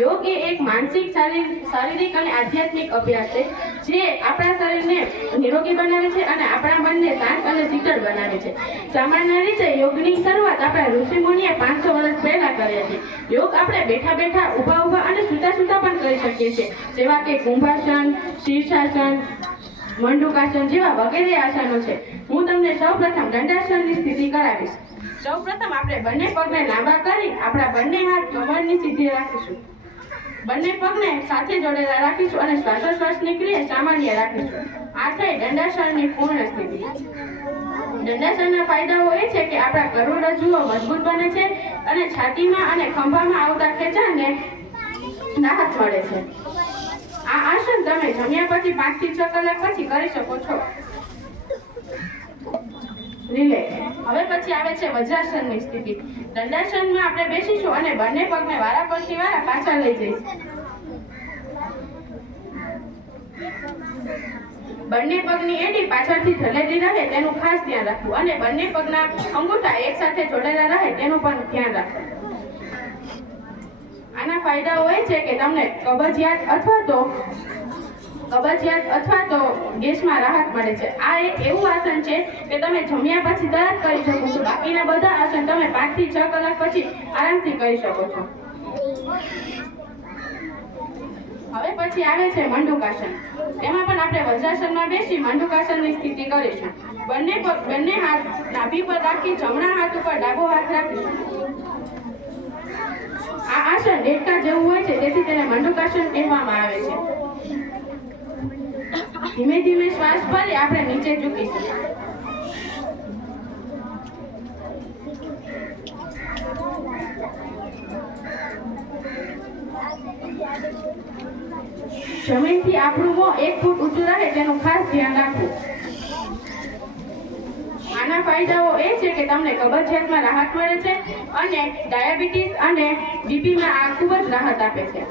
યોગ એ એક માનસિક શારીરિક અને આધ્યાત્મિક અભ્યાસ છે જે આપણા શરીરને નિરોગી બનાવે છે અને આપણા મનને શાંત અને શીતળ બનાવે છે. સામાન્ય રીતે યોગની શરૂઆત આપણા ઋષિમુનિએ 500 વર્ષ પહેલા કરી હતી. યોગ આપણે બેઠા બેઠા, ઊભા ઊભા અને સૂતા સૂતા પણ કરી શકીએ છીએ, જેવા કે કુંભાસન, શીર્ષાસન, મંડુકાસન જેવા વગેરે આસનો છે. હું તમને સૌપ્રથમ દંડાસનની સ્થિતિ કરાવીશ. સૌપ્રથમ આપણે બંને પગને લાંબા કરી આપણા બંને હાથ કમરની સીધે રાખીશું. બંને પગને સાથે જોડેલા રાખીશું અને શ્વાસોશ્વાસની ક્રિયા સામાન્ય રાખીશું. આ થઈ દંડાસનની પૂર્ણ સ્થિતિ. દંડાસનના ફાયદાઓ એ છે કે આપણા કરોડરજ્જુઓ મજબૂત બને છે અને છાતીમાં અને ખંભામાં આવતા ખેંચાણને રાહત મળે છે. આ આસન તમે જમ્યા પછી 5 થી 6 કલાક પછી કરી શકો છો. રિલેક્સ. હવે પછી આવે છે વજ્રાસનની સ્થિતિ. દંડાસનમાં આપણે બેસીશું અને બંને પગને વારા પરથી વારા પાછા લઈ જઈશું. બંને પગની એડી પાછળથી ઢલેલી રહે તેનું ખાસ ધ્યાન રાખવું અને બંને પગના અંગૂઠા એકસાથે જોડેલા રહે તેનું પણ ધ્યાન રાખવું. આના ફાયદાઓ એ છે કે તમને કબજિયાત અથવા તો ગેસમાં રાહત મળે છે. આ એક એવું આસન છે કે તમે જમ્યા પછી તરત કરી શકો છો. બાકીના બધા આસન તમે 5 થી 6 કલાક પછી આરામથી કરી શકો છો. હવે પછી આવે છે મંડુકાસન. એમાં પણ આપણે વજ્રાસનમાં બેસી મંડુકાસનની સ્થિતિ કરીશું. બંને હાથ નાભી પર રાખી જમણા હાથ ઉપર ડાબો હાથ રાખીશું. આ આસન દેડકા જેવું હોય છે, તેથી તેને મંડુકાસન કહેવામાં આવે છે. ધીમે ધીમે શ્વાસ ભરી આપણે નીચે ઝૂકીશું. જમીનથી આપણું મોં 1 ફૂટ ઊંચું રહે તેનું ખાસ ધ્યાન રાખવું. આના ફાયદાઓ એ છે કે તમને કબજિયાતમાં રાહત મળે છે અને ડાયાબિટીસ અને બીપીમાં આ ખૂબ જ રાહત આપે છે.